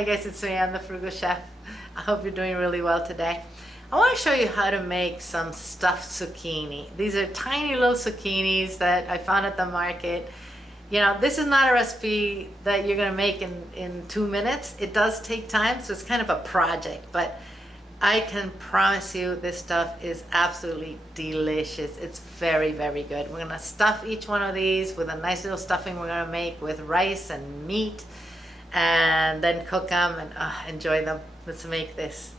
Hi guys, it's me, I'm the Frugal Chef. I hope you're doing really well today. I want to show you how to make some stuffed zucchini. These are tiny little zucchinis that I found at the market. You know, this is not a recipe that you're going to make in 2 minutes. It does take time, so it's kind of a project, but I can promise you this stuff is absolutely delicious. It's very, very good. We're going to stuff each one of these with a nice little stuffing we're going to make with rice and meat, and then cook them and enjoy them. Let's make this.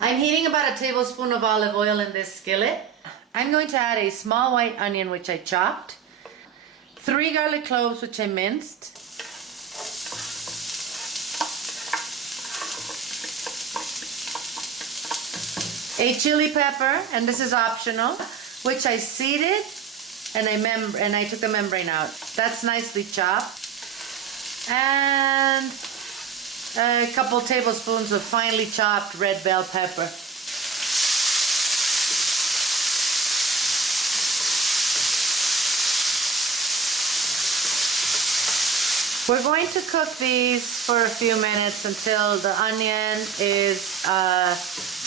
I'm heating about a tablespoon of olive oil in this skillet. I'm going to add a small white onion which I chopped, 3 garlic cloves which I minced, a chili pepper, and this is optional, which I seeded and I took the membrane out. That's nicely chopped. And a couple tablespoons of finely chopped red bell pepper. We're going to cook these for a few minutes until the onion is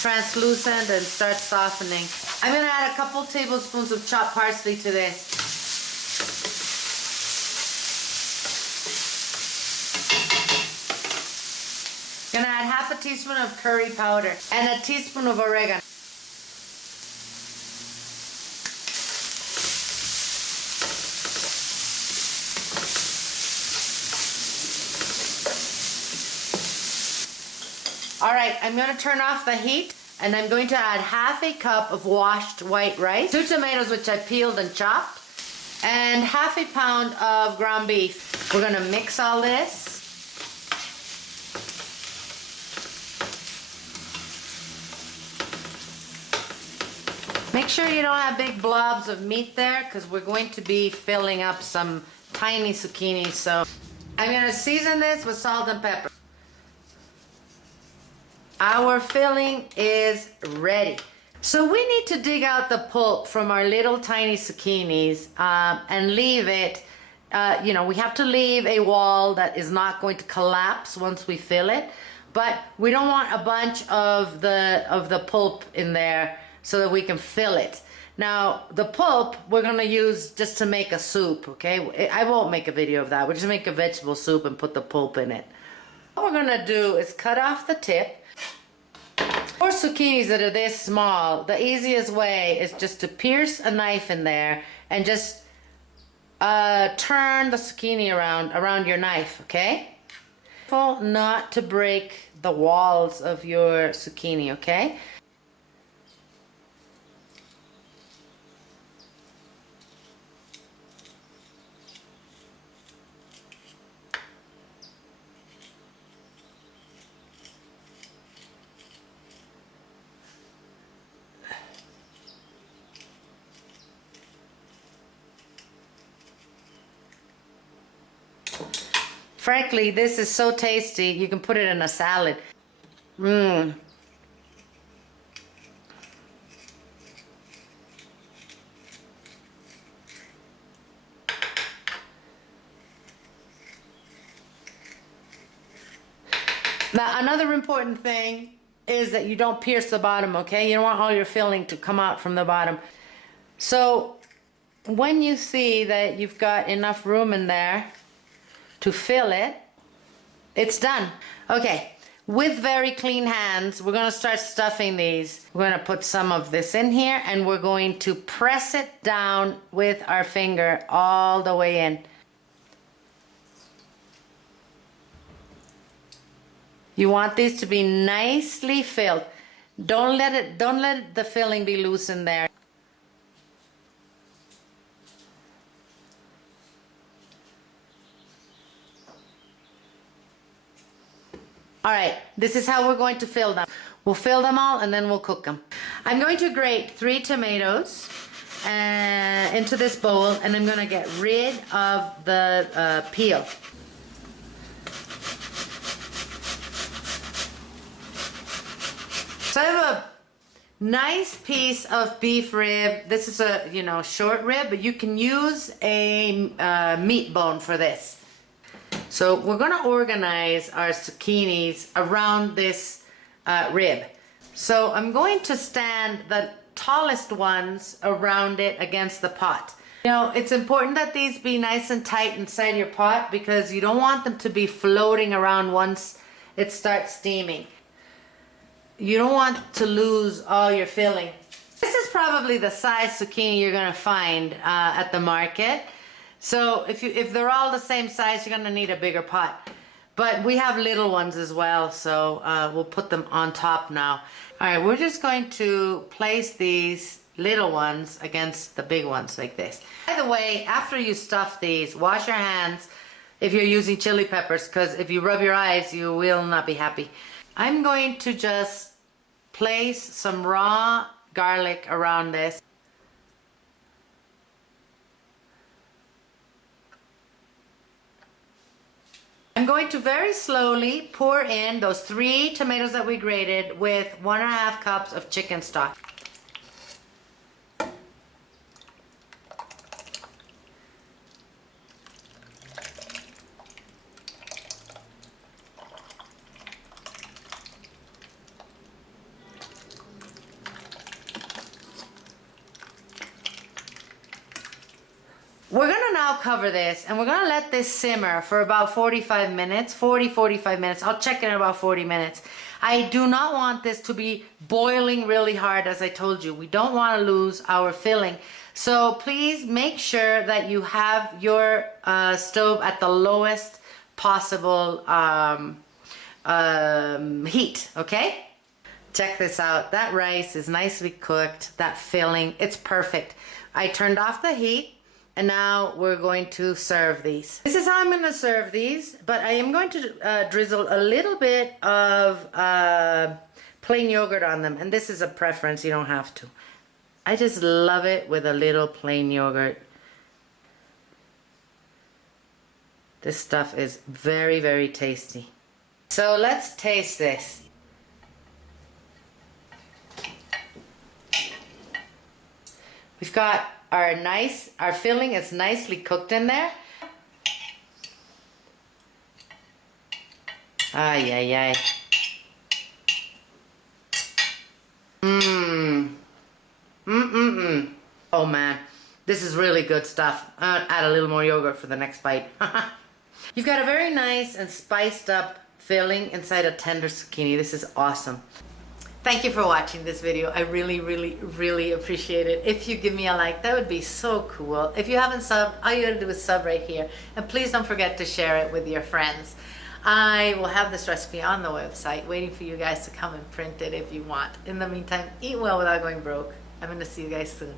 translucent and starts softening. I'm going to add a couple tablespoons of chopped parsley to this. I'm going to add half a teaspoon of curry powder and a teaspoon of oregano. Alright, I'm going to turn off the heat and I'm going to add half a cup of washed white rice, 2 tomatoes which I peeled and chopped, and half a pound of ground beef. We're going to mix all this. Make sure you don't have big blobs of meat there because we're going to be filling up some tiny zucchini. So I'm going to season this with salt and pepper. Our filling is ready. So we need to dig out the pulp from our little tiny zucchinis and leave it, you know, we have to leave a wall that is not going to collapse once we fill it, but we don't want a bunch of the pulp in there so that we can fill it. Now, the pulp we're gonna use just to make a soup, okay? I won't make a video of that. We'll just make a vegetable soup and put the pulp in it. What we're gonna do is cut off the tip. For zucchinis that are this small, the easiest way is just to pierce a knife in there and just turn the zucchini around your knife, okay? Careful not to break the walls of your zucchini, okay? Frankly, this is so tasty, you can put it in a salad. Mmm. Now, another important thing is that you don't pierce the bottom, okay? You don't want all your filling to come out from the bottom. So, when you see that you've got enough room in there to fill it, it's done. Okay, with very clean hands, we're gonna start stuffing these. We're gonna put some of this in here and we're going to press it down with our finger all the way in. You want these to be nicely filled. Don't let the filling be loose in there. All right, this is how we're going to fill them. We'll fill them all and then we'll cook them. I'm going to grate 3 tomatoes into this bowl and I'm going to get rid of the peel. So I have a nice piece of beef rib. This is a, you know, short rib, but you can use a meat bone for this. So we're gonna organize our zucchinis around this rib. So I'm going to stand the tallest ones around it against the pot. You know, it's important that these be nice and tight inside your pot because you don't want them to be floating around once it starts steaming. You don't want to lose all your filling. This is probably the size zucchini you're gonna find at the market. So if they're all the same size, you're gonna need a bigger pot. But we have little ones as well, so we'll put them on top now. All right, we're just going to place these little ones against the big ones like this. By the way, after you stuff these, wash your hands if you're using chili peppers, because if you rub your eyes, you will not be happy. I'm going to just place some raw garlic around this. I'm going to very slowly pour in those 3 tomatoes that we grated with 1.5 cups of chicken stock. We're gonna now cover this and we're gonna let this simmer for about 45 minutes, 45 minutes. I'll check in about 40 minutes. I do not want this to be boiling really hard, as I told you. We don't want to lose our filling. So please make sure that you have your stove at the lowest possible heat, okay? Check this out. That rice is nicely cooked. That filling, it's perfect. I turned off the heat. And now we're going to serve these. This is how I'm going to serve these, but I am going to drizzle a little bit of plain yogurt on them. And this is a preference, you don't have to. I just love it with a little plain yogurt. This stuff is very, very tasty. So let's taste this. We've got our filling is nicely cooked in there. Ay, ay, ay. Oh man, this is really good stuff. Add a little more yogurt for the next bite. You've got a very nice and spiced up filling inside a tender zucchini. This is awesome. Thank you for watching this video. I really, really, really appreciate it. If you give me a like, that would be so cool. If you haven't subbed, all you gotta do is sub right here. And please don't forget to share it with your friends. I will have this recipe on the website waiting for you guys to come and print it if you want. In the meantime, eat well without going broke. I'm gonna see you guys soon.